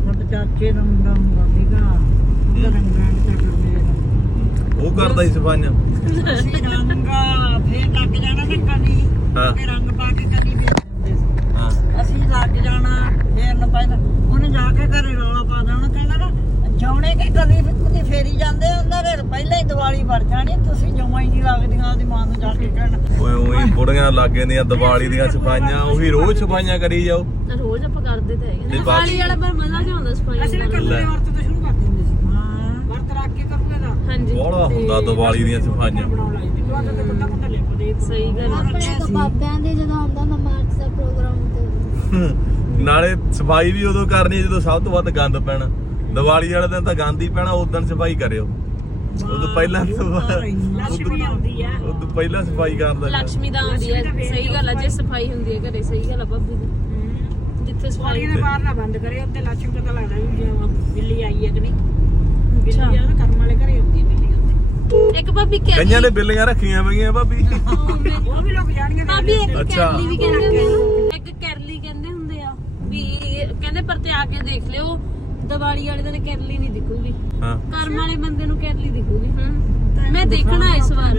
[SPEAKER 3] ਮਤ ਚਾਚੇ ਦਾ ਮੁੰਡਾ ਮੁੰਡਾ ਸੀਗਾ ਉਹਦਾ ਰੰਗਾਂ ਤੇ ਕਰਦੇ
[SPEAKER 1] ਉਹ ਕਰਦਾ ਸੀ ਸਫਾਈਆਂ।
[SPEAKER 3] ਅਸੀਂ ਰੰਗਾ ਫੇਰ ਲੱਗ ਜਾਣਾ ਨਾ ਕਦੀ।
[SPEAKER 1] ਹਾਂ।
[SPEAKER 3] ਫੇਰ ਰੰਗ ਪਾ ਕੇ ਕਦੀ ਵੀ ਹੁੰਦੇ ਸੀ।
[SPEAKER 1] ਹਾਂ।
[SPEAKER 3] ਅਸੀਂ ਲੱਗ ਜਾਣਾ ਫੇਰ ਨਾ ਪਹਿਲਾਂ ਉਹਨੇ ਜਾ ਕੇ ਘਰੇ ਰੌਲਾ ਪਾ ਦੇਣਾ ਕਹਿੰਦਾ ਨਾ ਜਾਉਣੇ ਕਿ ਕਦੀ ਕੁਦੀ ਫੇਰੀ ਜਾਂਦੇ ਉਹਨਾਂ ਦੇ ਪਹਿਲਾਂ ਹੀ ਦੀਵਾਲੀ ਵੜ ਜਾਣੀ ਤੁਸੀਂ ਜਮਾਂ ਹੀ ਨਹੀਂ ਲੱਗਦੀਆਂ ਉਹਦੀ ਮਾਂ ਨੂੰ ਜਾ ਕੇ ਕਹਿਣਾ।
[SPEAKER 1] ਓਏ ਓਏ। ਬੁੜੀਆਂ ਲੱਗ ਜਾਂਦੀਆਂ ਦੀਵਾਲੀ ਦੀਆਂ ਸਫਾਈਆਂ ਉਹੀ ਰੋਜ਼ ਸਫਾਈਆਂ ਕਰੀ ਜਾਓ।
[SPEAKER 2] ਰੋਜ਼ ਆਪਾਂ ਕਰਦੇ ਤੇ ਹੈਗੇ ਦੀਵਾਲੀ ਵਾਲਾ ਪਰ ਮਜ਼ਾ ਜਿਹਾ ਆਉਂਦਾ ਸਫ਼ਾਈ
[SPEAKER 3] ਅਸੀਂ
[SPEAKER 2] ਕਰਨ
[SPEAKER 3] ਕੱਲ
[SPEAKER 1] ਲੈ।
[SPEAKER 3] ਦੇ ਵਰਤ ਤੋਂ ਸ਼ੁਰੂ ਕਰ ਦਿੰਦੇ ਸੀ। ਹਾਂ। ਵਰਤ ਰੱਖ ਕੇ ਕਰੂਗਾ ਦਾ।
[SPEAKER 2] ਹਾਂਜੀ।
[SPEAKER 1] ਬੜਾ ਹੁੰਦਾ ਦੀਵਾਲੀ ਦੀਆਂ ਸਫਾਈਆਂ।
[SPEAKER 3] ਬਣਾਉਣ ਲੱਗ ਜਾਂਦੇ ਜਵਾਕ ਤੇ ਕੁੱਤਾ ਕੁੱਤਾ ਲਿਪਦੇ
[SPEAKER 2] ਸਹੀ ਗੱਲ ਆ।
[SPEAKER 4] ਆਪਣੇ ਤਾਂ ਬਾਬਿਆਂ ਦੇ ਜਦੋਂ ਆਉਂਦਾ ਹੁੰਦਾ ਮਾਰਚ ਦਾ ਪ੍ਰੋਗਰਾਮ ਤੇ।
[SPEAKER 1] ਨਾਲੇ ਸਫ਼ਾਈ ਵੀ ਉਦੋਂ ਕਰਨੀ ਜਦੋਂ ਸਭ ਤੋਂ ਵੱਧ ਗੰਦ ਪੈਣਾ। ਦੀਵਾਲੀ ਵਾਲੇ ਦਿਨ ਤਾਂ ਗਾਂਧੀ ਪੈਣਾ ਉਸ ਦਿਨ ਸਫ਼ਾਈ ਕਰਿਓ। ਉਦੋਂ ਪਹਿਲਾਂ
[SPEAKER 3] ਲక్ష్ਮੀ ਆਉਂਦੀ
[SPEAKER 1] ਪਹਿਲਾਂ ਸਫ਼ਾਈ ਕਰਨ
[SPEAKER 2] ਲక్ష్ਮੀ ਦਾ ਆਉਂਦੀ ਹੈ ਸਹੀ ਗੱਲ ਆ ਜੇ ਸਫ਼ਾਈ ਹੁੰਦੀ ਹੈ ਘਰੇ ਸਹੀ ਗੱਲ ਆ ਬੱਬੂ ਦੀ। ਜਿੱਥੇ ਸਫ਼ਾਈ
[SPEAKER 3] ਦੇ ਬਾਹਰ ਨਾ ਬੰਦ ਕਰੇ ਉੱਤੇ ਲక్ష్ਮੀ ਪਤਾ ਲੱਗਦਾ ਵੀ ਬਿੱਲੀ ਆਈ ਹੈ ਕਿ ਨਹੀਂ। ਬਿੱਲੀ ਆ ਕਰਮ ਵਾਲੇ ਘਰੇ ਹੁੰਦੀ ਹੈ
[SPEAKER 2] ਇੱਕ ਭਾਬੀ ਕਹਿੰਦੀ
[SPEAKER 1] ਕਈਆਂ ਨੇ ਬਿੱਲੀਆਂ ਰੱਖੀਆਂ ਹੋਈਆਂ ਭਾਬੀ।
[SPEAKER 3] ਉਹ ਵੀ ਲੋਕ ਜਾਣਗੇ
[SPEAKER 2] ਭਾਬੀ ਇੱਕ ਕੈਰਲੀ ਵੀ ਕਹਿੰਦੇ ਹੁੰਦੇ ਆ। ਵੀ ਕਹਿੰਦੇ ਪਰ ਆ ਕੇ ਦੇਖ ਲਿਓ ਦੀਵਾਲੀ ਵਾਲੇ ਦਿਨ ਕੈਰਲੀ ਨਹੀਂ ਦਿਖੂਗੀ।
[SPEAKER 1] ਹਾਂ।
[SPEAKER 2] ਕਰਮ ਵਾਲੇ ਬੰਦੇ ਨੂੰ ਕੈਰਲੀ ਦਿਖੂਗੀ। ਮੈਂ ਦੇਖਣਾ ਇਸ ਵਾਰ।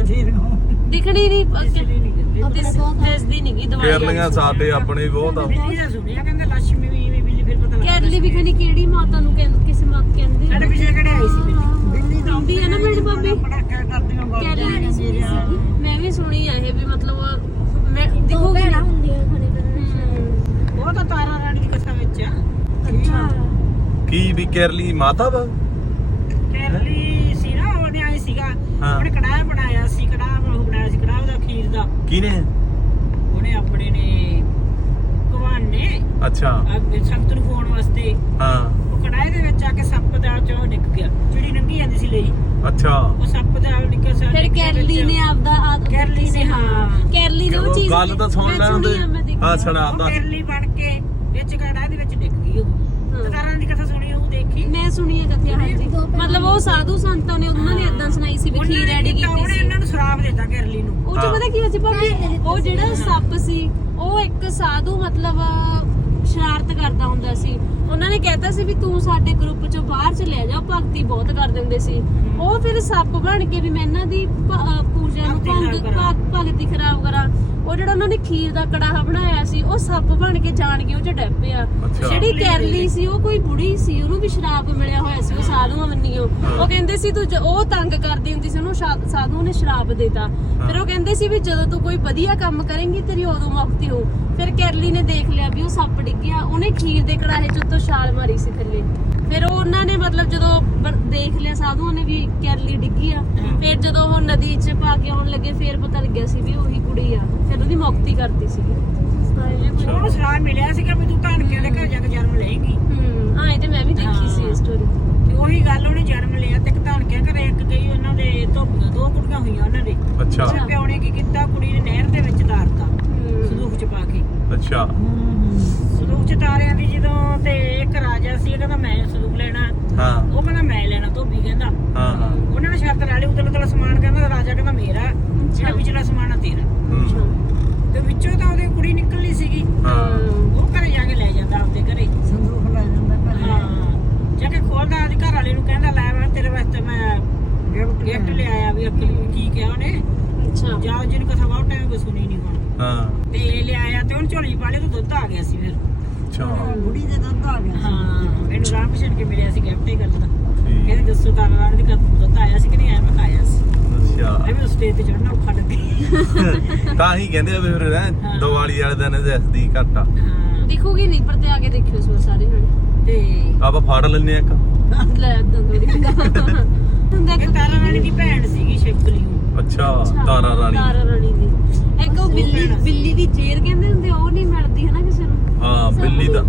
[SPEAKER 2] ਦਿਖਣੀ ਨਹੀਂ ਦਿਸਦੀ ਨਹੀਂ ਗੀ ਦੀਵਾਲੀ
[SPEAKER 1] ਕੇਰਲੀਆਂ ਸਾਡੇ ਆਪਣੇ ਬਹੁਤ ਆ।
[SPEAKER 3] ਸੁਣਿਆ ਕਹਿੰਦੇ ਲక్ష్ਮੀ ਵੀ ਵੀ ਬਿੱਲੀ ਫਿਰ ਪਤਾ ਲੱਗਦਾ
[SPEAKER 2] ਕੈਰਲੀ ਵੀ ਖਣੀ ਕਿਹੜੀ ਮਾਤਾ ਨੂੰ ਕਹਿੰਦੇ ਕਿਸੇ ਮਾਤ ਕਹਿੰਦੇ।
[SPEAKER 3] ਸਾਡੇ ਪਿੱਛੇ ਕਿਹੜੇ ਆਈ ਸੀ ਬਿੱਲੀ? ਦਾ
[SPEAKER 2] ਹੁੰਦੀ ਆ ਨਾ ਮੇਰੀ ਭਾਬੀ।
[SPEAKER 3] ਪੜਾਕਾ ਕਰਦੀਆਂ ਬਹੁਤ
[SPEAKER 2] ਕੈਰਲੀ
[SPEAKER 3] ਜਾਣੀਆਂ
[SPEAKER 2] ਮੈਂ ਵੀ ਸੁਣੀ ਆ ਇਹ ਵੀ ਮਤਲਬ ਮੈਂ ਦਿਖੂਗੀ।
[SPEAKER 4] ਭੈਣਾਂ ਹੁੰਦੀਆਂ ਖੜੇ ਕਰਨ
[SPEAKER 3] ਉਹ ਤਾਂ ਤਾਰਾ ਰਾਣੀ ਦੀ ਕਥਾ ਵਿੱਚ ਆ।
[SPEAKER 4] ਅੱਛਾ।
[SPEAKER 1] ਕੀ ਵੀ ਕੇਰਲੀ ਮਾਤਾ ਵਾ?
[SPEAKER 3] ਕੈਰਲੀ ਸੀ ਨਾ ਉਹਨੇ ਆਈ ਸੀਗਾ।
[SPEAKER 1] ਹਾਂ।
[SPEAKER 3] ਉਹਨੇ ਕੜਾਹ ਬਣਾਇਆ ਸੀ ਕੜਾਹ ਉਹ ਬਣਾਇਆ ਸੀ ਕੜਾਹ ਦਾ ਖੀਰ ਦਾ।
[SPEAKER 1] ਕਿਨੇ
[SPEAKER 3] ਉਹਨੇ ਆਪਣੇ ਨੇ ਭਗਵਾਨ ਨੇ।
[SPEAKER 1] ਅੱਛਾ।
[SPEAKER 3] ਅੱਗੇ ਸੰਗਤ ਨੂੰ ਖਵਾਉਣ ਵਾਸਤੇ।
[SPEAKER 1] ਹਾਂ।
[SPEAKER 3] ਉਹ ਕੜਾਹ ਦੇ ਵਿੱਚ ਆ ਕੇ ਸੱਪ ਦਾ ਚੋਂ ਡਿੱਗ ਗਿਆ। ਜਿਹੜੀ ਨੰਗੀ ਜਾਂਦੀ ਸੀ ਲਈ।
[SPEAKER 1] ਅੱਛਾ।
[SPEAKER 3] ਉਹ ਸੱਪ ਦਾ ਨਿੱਕਾ ਸਾ
[SPEAKER 2] ਫਿਰ ਕੈਰਲੀ ਨੇ ਆਪਦਾ ਆਦ
[SPEAKER 3] ਕੈਰਲੀ ਨੇ ਹਾਂ।
[SPEAKER 2] ਕੈਰਲੀ ਨੇ ਉਹ ਚੀਜ਼
[SPEAKER 1] ਗੱਲ ਤਾਂ ਸੁਣ
[SPEAKER 2] ਮੈਂ
[SPEAKER 1] ਲੈਣ ਦੇ
[SPEAKER 2] ਸੁਣੀ ਆ, ਮੈਂ ਦੇਖੀ
[SPEAKER 1] ਹਾਂ
[SPEAKER 2] ਆ।
[SPEAKER 1] ਸੁਣਾ
[SPEAKER 3] ਉਹ ਕੈਰਲੀ ਬਣ ਕੇ ਵਿੱਚ ਕੜਾਹ ਦੇ ਵਿੱਚ ਡਿੱਗ ਗਈ ਉਹ
[SPEAKER 2] ਹਾਂ।
[SPEAKER 3] ਤਾਰਾਂ ਦੀ ਕਥਾ ਸੁਣੀ
[SPEAKER 2] ਮੈਂ ਸੁਣੀ ਹੈ ਕਥਿਆ ਹਾਂਜੀ। ਮਤਲਬ ਉਹ ਸਾਧੂ ਸੰਤਾਂ ਨੇ ਉਹਨਾਂ ਨੇ ਇਦਾਂ ਸੁਣਾਈ ਸੀ ਵੀ ਖੀਰ ਰੈਡੀ
[SPEAKER 3] ਕੀਤਾ, ਉਹਨੇ
[SPEAKER 2] ਸੀ।
[SPEAKER 3] ਇਹਨਾਂ ਨੂੰ ਸ਼ਰਾਪ ਦਿੱਤਾ ਕੈਰਲੀ ਨੂੰ।
[SPEAKER 2] ਉਹ ਚ। ਪਤਾ ਕੀ ਸੀ ਭਾਬੀ? ਉਹ ਜਿਹੜਾ ਸੱਪ ਸੀ ਉਹ ਇੱਕ ਸਾਧੂ ਮਤਲਬ ਸ਼ਰਾਰਤ ਕਰਦਾ ਹੁੰਦਾ ਸੀ। ਉਹਨਾਂ ਨੇ ਕਹਿਤਾ ਸੀ ਵੀ ਤੂੰ ਸਾਡੇ ਗਰੁੱਪ ਚੋਂ ਬਾਹਰ ਚਲੇ ਜਾ ਭਗਤੀ ਬਹੁਤ ਕਰਦੇ ਹੁੰਦੇ ਸੀ। ਉਹ ਫਿਰ ਸੱਪ ਬਣ ਕੇ ਵੀ ਮੈਂ ਇਹਨਾਂ ਦੀ ਭ- ਅਹ ਪੂਜਾ ਨੂੰ ਭਗ- ਭਗਤੀ ਖਰਾਬ ਕਰਾਂ। ਉਹ ਜਿਹੜਾ ਉਹਨਾਂ ਨੇ ਖੀਰ ਦਾ ਕੜਾਹਾ ਬਣਾਇਆ ਸੀ ਉਹ ਸੱਪ ਬਣ ਕੇ ਜਾਣ ਕੇ ਉਹ ਚ ਡੱਬ ਪਿਆ
[SPEAKER 1] ਅੱਛਾ।
[SPEAKER 2] ਜਿਹੜੀ ਕੈਰਲੀ ਸੀ ਉਹ ਕੋਈ ਬੁੜੀ ਸੀ ਉਹਨੂੰ ਵੀ ਸ਼ਰਾਬ ਮਿਲਿਆ ਹੋਇਆ ਸੀ ਉਹ ਸਾਧੂਆਂ ਮੰਨੀਓ ਉਹ ਕਹਿੰਦੇ ਸੀ ਤੂੰ ਜ- ਉਹ ਤੰਗ ਕਰਦੀ ਹੁੰਦੀ ਸੀ ਉਹਨੂੰ ਸ਼ਾ- ਸਾਧੂ ਨੇ ਸ਼ਰਾਬ ਦੇਤਾ। ਫਿਰ ਉਹ ਕਹਿੰਦੇ ਸੀ ਵੀ ਜਦੋਂ ਤੂੰ ਕੋਈ ਵਧੀਆ ਕੰਮ ਕਰੇਂਗੀ ਤੇਰੀ ਉਦੋਂ ਮੁਕਤੀ ਹੋ ਫਿਰ ਕੈਰਲੀ ਨੇ ਦੇਖ ਲਿਆ ਵੀ ਉਹ ਸੱਪ ਡਿੱਗਿਆ ਉਹਨੇ ਖੀਰ ਦੇ ਕੜਾਹੇ ਚ ਉੱਤੋਂ ਛਾਲ ਮਾਰੀ ਸੀ ਥੱਲੇ। ਫਿਰ ਉਹ ਉਹਨਾਂ ਨੇ ਮਤਲਬ ਜਦੋਂ ਸਾਧੂਆਂ ਨੇ ਵੀ ਕੈਰਲੀ ਡਿੱਗੀ ਆ। ਫਿਰ ਜਦੋਂ ਉਹ ਨਦੀ 'ਚ ਪਾ ਕੇ ਆਉਣ ਲੱਗੇ ਫਿਰ ਪਤਾ ਲੱਗਿਆ ਸੀ ਵੀ ਉਹੀ ਕੁੜੀ ਆ। ਫਿਰ ਉਹਦੀ ਮੁਕਤੀ ਕਰਤੀ ਸੀ।
[SPEAKER 3] ਉਹਨੂੰ ਸਲਾਹ ਮਿਲਿਆ ਸੀਗਾ ਵੀ ਤੂੰ ਧਾਨਕੇ ਦੇ ਘਰ ਜਾ ਕੇ ਜਨਮ ਲਏਗੀ।
[SPEAKER 2] ਹੂੰ ਆਏ ਤੇ ਮੈਂ ਵੀ ਦੇਖੀ ਸੀ ਇਹ ਸਟੋਰੀ
[SPEAKER 3] ਤੇ ਉਹੀ ਗੱਲ ਉਹਨੇ ਜਨਮ ਲਿਆ ਤੇ ਧਾਨਕੇ ਘਰੇ ਇੱਕ ਗਈ ਉਹਨਾਂ ਦੇ ਧੋਬੀਆਂ ਦੋ ਕੁੜੀਆਂ ਹੋਈਆਂ ਉਹਨਾਂ ਦੇ।
[SPEAKER 1] ਅੱਛਾ।
[SPEAKER 3] ਪਿਓ ਨੇ ਕੀ ਕੀਤਾ? ਕੁੜੀ ਨੇ ਨਹਿਰ ਦੇ ਵਿੱਚ ਤਾਰਤਾ ਸੰਦੂਕ ਚ ਪਾ ਕੇ।
[SPEAKER 1] ਅੱਛਾ।
[SPEAKER 3] ਸੰਦੂਕ ਚ ਤਾਰਿਆਂ ਦੀ ਜਦੋਂ ਤੇ ਇੱਕ ਰਾਜਾ ਸੀ ਇਹ ਕਹਿੰਦਾ ਮੈਂ ਸੰਦੂਕ ਲੈਣਾ।
[SPEAKER 1] ਹਾਂ।
[SPEAKER 3] ਉਹ ਕਹਿੰਦਾ ਮੈਂ ਲੈਣਾ ਧੋਬੀ ਕਹਿੰਦਾ।
[SPEAKER 1] ਹਾਂ ਹਾਂ।
[SPEAKER 3] ਉਹਨਾਂ ਨੇ ਸ਼ਰਤ ਲਾ ਲਈ ਉਤਲਾ ਉਤਲਾ ਸਮਾਨ ਕਹਿੰਦਾ ਰਾਜਾ ਕਹਿੰਦਾ ਮੇਰਾ ਜਿਹੜਾ ਪਿਛਲਾ ਸਮਾਨ ਆ ਤੇਰਾ। ਤੇ ਵਿੱਚੋਂ ਤਾਂ ਉਹਦੀ ਕੁੜੀ ਨਿਕਲਣੀ ਸੀਗੀ।
[SPEAKER 1] ਹਾਂ।
[SPEAKER 3] ਉਹ ਘਰੇ ਜਾ ਕੇ ਲੈ ਜਾਂਦਾ ਆਪਦੇ ਘਰੇ। ਸੰਦੂਕ ਲੈ ਜਾਂਦਾ ਘਰੇ। ਹਾਂ। ਜਾ ਕੇ ਖੋਲਦਾ ਆਦੀ ਘਰ ਵਾਲੇ ਨੂੰ ਕਹਿੰਦਾ ਲੈ ਮੈਂ ਤੇਰੇ ਵਾਸਤੇ ਮੈਂ ਗਿਫਟ ਲਿਆਇਆ ਵੀ ਅਕਲੀ ਕੀ ਕਿਹਾ ਉਹਨੇ।
[SPEAKER 2] ਅੱਛਾ।
[SPEAKER 3] ਜਾ ਜਿਹਨੂੰ ਕਥਾ ਬਹੁਤ ਟਾਈਮ ਕੋਈ ਸੁਣੀ ਨਹੀਂ
[SPEAKER 1] ਹਾਂ।
[SPEAKER 3] ਤੇ ਲਿਆਇਆ ਤੇ ਉਹਨੂੰ ਝੋਲੀ ਪਾ ਲਿਆ ਤੇ ਦੁੱਧ ਆ ਗਿਆ ਸੀ ਫਿਰ।
[SPEAKER 1] ਅੱਛਾ।
[SPEAKER 3] ਬੁੜੀ ਦੇ ਦੁੱਧ ਆ ਗਿਆ। ਹਾਂ ਇਹਨੂੰ ਰਾਮ ਕਿਸ਼ਨ ਕੇ ਮਿਲਿਆ ਸੀ ਗਿਫਟ ਹੀ ਕਰਦਾ
[SPEAKER 1] ਠੀਕ।
[SPEAKER 3] ਕਹਿੰਦੇ ਦੱਸੋ ਤਾਂ ਰਾਮ ਦੀ ਕਦ ਦੁੱਧ ਆਇਆ ਸੀ ਕਿ ਨਹੀਂ ਆਇਆ? ਮੈਂ ਕਿਹਾ ਆਇਆ ਸੀ।
[SPEAKER 1] ਅੱਛਾ।
[SPEAKER 3] ਐਵੇਂ ਸਟੇਜ ਤੇ ਚੜਨਾ ਔਖਾ ਲੱਗੇ। [laughs]
[SPEAKER 1] ਤਾਂ ਹੀ ਕਹਿੰਦੇ ਆ ਵੀ ਫਿਰ ਹੈਂ, ਦੀਵਾਲੀ ਵਾਲੇ ਦਿਨ ਐਸਡੀ ਘੱਟ। ਆ
[SPEAKER 3] ਹਾਂ।
[SPEAKER 2] ਦਿਖੂਗੀ ਨਹੀਂ ਪਰ ਤੇ ਆ ਕੇ ਦੇਖਿਓ ਸੋ ਸਾਰੇ ਜਣੇ।
[SPEAKER 3] ਤੇ
[SPEAKER 1] ਆਪਾਂ ਫੜ ਲੈਨੇ ਆ ਇੱਕ।
[SPEAKER 2] ਲੈ ਦੰਦੋੜੀ ਹੁੰਦਾ
[SPEAKER 3] ਇਹ ਤਾਰਾ ਰਾਣੀ ਦੀ ਭੈਣ ਸੀਗੀ ਸ਼ਿਵਕਲੀ
[SPEAKER 1] ਅੱਛਾ ਤਾਰਾ ਰਾਣੀ
[SPEAKER 2] ਤਾਰਾ ਰਾਣੀ। ਦੀ। ਇੱਕ ਉਹ ਬਿੱਲੀ ਬਿੱਲੀ ਦੀ ਜੇਰ ਕਹਿੰਦੇ ਹੁੰਦੇ ਆ, ਉਹ ਨਹੀਂ ਮਿਲਦੀ ਹਨਾ ਕਿਸੇ ਨੂੰ।
[SPEAKER 1] ਹਾਂ ਬਿੱਲੀ ਦਾ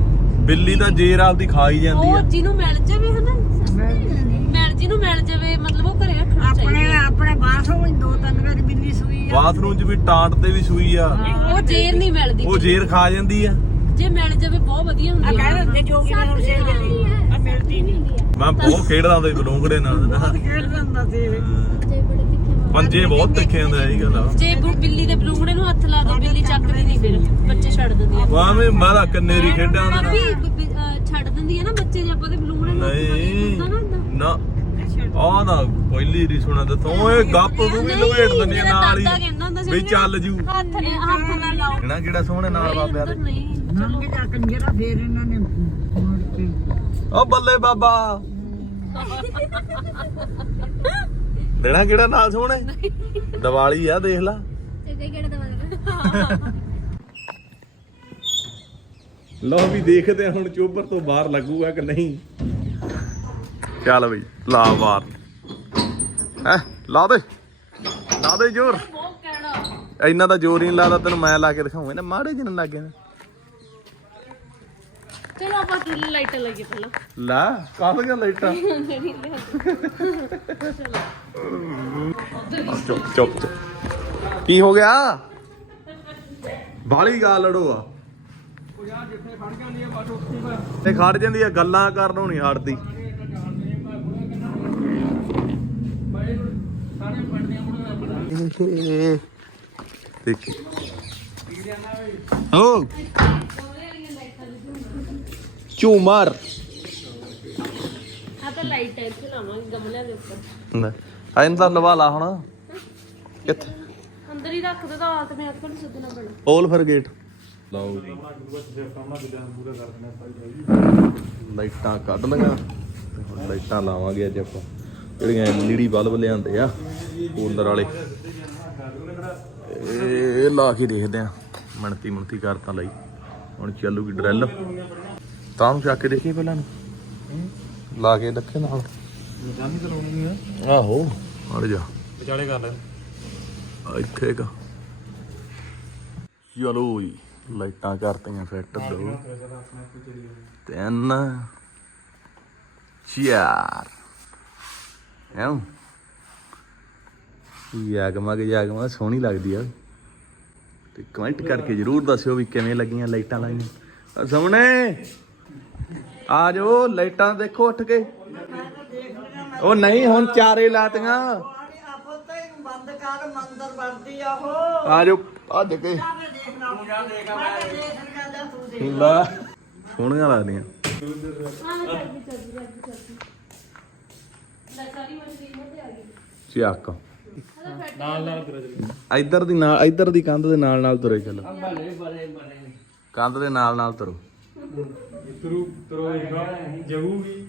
[SPEAKER 1] ਬਿੱਲੀ ਦਾ ਜੇਰ ਆਪਦੀ ਖਾਈ ਜਾਂਦੀ
[SPEAKER 2] ਉਹ
[SPEAKER 1] ਆ
[SPEAKER 2] ਜਿਹਨੂੰ ਮਿਲ ਜਾਵੇ ਹਨਾ। ਮਿਲ ਜਿਹਨੂੰ ਮਿਲ ਜਾਵੇ ਮਤਲਬ ਉਹ ਘਰੇ ਰੱਖਣਾ
[SPEAKER 3] ਆਪਣੇ
[SPEAKER 2] ਚਾਹੀਦਾ।
[SPEAKER 3] ਆਪਣੇ ਬਾਥਰੂਮ ਵਿੱਚ ਦੋ ਤਿੰਨ ਵਾਰੀ ਬਿੱਲੀ ਸੂਈ ਆ
[SPEAKER 1] ਬਾਥਰੂਮ 'ਚ ਵੀ ਟਾਂਟ ਤੇ ਵੀ ਸੂਈ ਆ।
[SPEAKER 2] ਉਹ ਜੇਰ ਨਹੀਂ ਮਿਲਦੀ
[SPEAKER 1] ਉਹ ਜੇਰ ਖਾ ਜਾਂਦੀ ਆ।
[SPEAKER 2] ਜੇ ਮਿਲ ਜਾਵੇ ਬਹੁਤ ਵਧੀਆ
[SPEAKER 3] ਆ
[SPEAKER 2] ਹੁੰਦੀ
[SPEAKER 3] ਕਹਿ
[SPEAKER 2] ਆ।
[SPEAKER 3] ਦਿੰਦੇ ਜੋਗੀ ਨੇ ਹੁਣ ਸੇਲ ਦੇ ਆ। ਮਿਲਦੀ ਨਹੀਂ
[SPEAKER 1] ਮੈਂ ਬਹੁਤ ਖੇਡਦਾ ਹੁੰਦਾ ਸੀ ਬਲੂੰਗੜੇ ਨਾਲ।
[SPEAKER 3] ਖੇਡਦਾ ਹੁੰਦਾ ਸੀ ਇਹ।
[SPEAKER 4] ਜੇ ਬੜੇ ਤਿੱਖੇ ਮਾਰ
[SPEAKER 1] ਪੰਜੇ ਬਹੁਤ ਤਿੱਖੇ ਹੁੰਦੇ ਆ ਇਹ ਗੱਲ ਆ।
[SPEAKER 2] ਜੇ ਬੁ- ਬਿੱਲੀ ਦੇ ਬਲੂੰਗੜੇ ਨੂੰ ਹੱਥ ਲਾ ਦੋ ਬਿੱਲੀ ਚੱਕਦੀ ਨਹੀਂ ਫਿਰ ਬੱਚੇ ਛੱਡ ਦਿੰਦੀ ਆ।
[SPEAKER 1] ਵਾਵੇਂ ਮੈਂ ਤਾਂ ਕੰਨੇਰੀ ਖੇਡਿਆ ਹੁੰਦਾ
[SPEAKER 2] ਭਾਬੀ ਬ- ਬ- ਅਹ ਛੱਡ ਦਿੰਦੀ ਆ ਨਾ ਬੱਚੇ ਜੇ ਆਪਾਂ ਦੇ ਬਲੂੰਗੜੇ ਨੂੰ ਹੱਥ ਕੇ
[SPEAKER 1] ਨਹੀਂ।
[SPEAKER 2] ਨਾ ਹੁੰਦਾ।
[SPEAKER 1] ਨਾ। ਆ ਨਾ ਪਹਿਲੀ ਰੀ ਸੁਣਾ ਤੇ ਤੂੰ ਇਹ ਗੱਪ ਨੂੰ ਵੀ ਲਵੇਟ ਦਿੰਦੀ ਆ
[SPEAKER 2] ਮੇਰਾ
[SPEAKER 1] ਨਾਲ
[SPEAKER 2] ਦਾਦਾ ਕਹਿੰਦਾ ਹੁੰਦਾ
[SPEAKER 1] ਹੀ
[SPEAKER 2] ਸੀ
[SPEAKER 1] ਵੀ ਚੱਲ ਜੂ।
[SPEAKER 2] ਹੱਥ ਨੇ ਹੱਥ ਨਾਲ ਲਾਓ
[SPEAKER 1] ਕਿਹੜਾ ਕਿਹੜਾ ਸੋਹਣੇ ਨਾਲ ਬਾਬਿਆਂ ਦੇ?
[SPEAKER 2] ਨਹੀਂ
[SPEAKER 3] ਲੰਘ ਜਾ ਕੰਜਰਾ ਫੇਰ ਇਹਨਾਂ ਨੇ ਮੋੜ ਕੇ।
[SPEAKER 1] ਓ ਬੱਲੇ ਬਾਬਾ। [laughs] ਦੇਣਾ ਕਿਹੜਾ ਨਾਲ ਸੋਹਣੇ? ਦੀਵਾਲੀ ਆ ਦੇਖ ਲਾ।
[SPEAKER 4] ਕਿਹੜਾ ਦਵਾ
[SPEAKER 1] ਲਓ ਵੀ ਦੇਖਦੇ ਆ ਹੁਣ ਚੋਬਰ ਤੋਂ ਬਾਹਰ ਲੱਗੂਗਾ ਕਿ ਨਹੀਂ। ਚੱਲ ਬਈ ਲਾ ਬਾਹਰ। ਹੈ ਲਾ ਦੇ। ਲਾ ਦੇ ਜ਼ੋਰ। ਇੰਨਾ ਤਾਂ ਜ਼ੋਰ ਹੀ ਨਹੀਂ ਲਾਦਾ ਤੈਨੂੰ ਮੈਂ ਲਾ ਕੇ ਦਿਖਾਉਂਗਾ ਨਾ ਮਾੜੇ ਜਿਹੇ ਲੱਗੇ
[SPEAKER 2] ਚਲੋ ਆਪਾਂ ਕਿੱਲ ਲਾਈਟ ਲਾਈਏ ਪਹਿਲਾਂ।
[SPEAKER 1] ਲਾ ਕਾਹਦੀਆਂ ਲਾਈਟਾਂ? [laughs] ਚੁੱਪ ਚੁੱਪ ਚੁੱਪ। ਕੀ ਹੋ ਗਿਆ? ਬਾਲੀ ਗਾ ਲੜੋ ਆ। ਤੇ ਖੜ ਜਾਂਦੀ ਆ ਗੱਲਾਂ ਕਰਨ ਨਹੀਂ ਹਟਦੀ। ਦੇਖੀ। ਓ। ਝੂਮਰ।
[SPEAKER 2] ਆ ਤਾਂ ਲਾਈਟ ਹੈ ਇੱਥੇ ਲਾਵਾਂਗੇ ਗਮਲਿਆਂ ਦੇ ਉੱਪਰ।
[SPEAKER 1] ਲੈ ਐਨ ਤਾਂ ਲਵਾ ਲਾ ਹੁਣ। ਕਿੱਥੇ?
[SPEAKER 2] ਅੰਦਰ ਹੀ ਰੱਖ ਦੇ ਤਾਂ ਆਤ ਮੈਂ ਅੱਖਾਂ ਨੂੰ ਸੁੱਧਣਾ ਪੈਣਾ।
[SPEAKER 1] ਓਲ ਫਿਰ ਗੇਟ ਲਓ ਜੀ। ਲਾਈਟਾਂ ਕੱਢ ਲਈਆਂ। ਤੇ ਹੁਣ ਲਾਈਟਾਂ ਲਾਵਾਂਗੇ ਅੱਜ ਆਪਾਂ। ਜਿਹੜੀਆਂ ਐਲਈਡੀ ਬਲਬ ਲਿਆਂਦੇ ਆ ਕੂਲਰ ਵਾਲੇ। ਇਹ ਲਾ ਕੇ ਦੇਖਦੇ ਆ। ਮਣਤੀ ਮਣਤੀ ਕਰਤਾ ਲਈ। ਹੁਣ ਚੱਲੂਗੀ ਡਰੈਲ। ਤਾਂ ਨੂੰ ਚੱਕ ਕੇ ਦੇਖੀ ਪਹਿਲਾਂ ਨੂੰ। ਲਾ ਕੇ ਰੱਖੇ ਨਾਲ। ਨਿਸ਼ਾਨੀ ਚਲਾਉਣੀ ਆ। ਆਹੋ। ਹਟ ਜਾ। ਵਿਚਾਲੇ ਕਰ ਲੈ। ਇੱਥੇ ਕਾ ਚਲੋ ਜੀ ਲਾਈਟਾਂ ਕਰਤੀਆਂ ਫਿੱਟ ਦੋ। ਤਿੰਨ। ਚਾਰ। ਐਂ ਯਾਗਮਾ ਕੇ ਯਾਗਮਾ ਸੋਹਣੀ ਲੱਗਦੀ ਆ। ਤੇ ਕਮੈਂਟ ਕਰਕੇ ਜਰੂਰ ਦੱਸਿਓ ਵੀ ਕਿਵੇਂ ਲੱਗੀਆਂ ਲਾਈਟਾਂ ਲਾਈਆਂ। ਆ ਸਾਹਮਣੇ। ਆ ਜਾਓ ਲਾਈਟਾਂ ਦੇਖੋ ਉੱਠ ਕੇ। ਉਹ ਨਹੀਂ ਹੁਣ ਚਾਰੇ ਲਾਤੀਆਂ।
[SPEAKER 3] ਬੰਦ ਕਰ ਮੰਦਰ ਆ ਉਹ
[SPEAKER 1] ਆ ਜਾਓ ਭੱਜ ਕੇ। ਲੈ ਸੋਹਣੀਆਂ ਲੱਗਦੀਆਂ। ਚੱਕ ਨਾਲ ਨਾਲ ਇੱਧਰ ਦੀ ਨਾਲ ਇੱਧਰ ਦੀ ਕੰਧ ਦੇ ਨਾਲ ਨਾਲ ਤੁਰੇ ਚੱਲੋ। ਕੰਧ ਦੇ ਨਾਲ ਨਾਲ ਤੁਰੋ।
[SPEAKER 6] ਤੁਰੂ ਤੁਰੋ ਇਹਦਾ ਜਾਊਗੀ।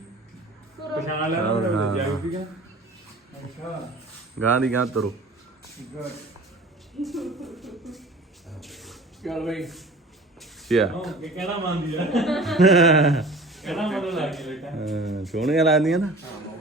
[SPEAKER 6] ਪਛਾਣ ਲੈ
[SPEAKER 1] ਹਾਂ।
[SPEAKER 6] ਜਾਊਗੀ ਅੱਛਾ।
[SPEAKER 1] ਗਾਂ ਦੀ ਗਾਂ ਤੁਰੋ।
[SPEAKER 6] ਚੱਲ ਬਈ।
[SPEAKER 1] ਯਾ
[SPEAKER 6] ਹਾਂ ਕਿ ਕਹਿਣਾ ਮੰਨਦੀ ਆ। [laughs] ਕਹਿਣਾ ਮੰਨ ਲੱਗ ਗਿਆ ਬੇਟਾ।
[SPEAKER 1] ਸੋਹਣੀਆਂ ਲੱਗਦੀਆਂ ਨਾ।
[SPEAKER 6] ਹਾਂ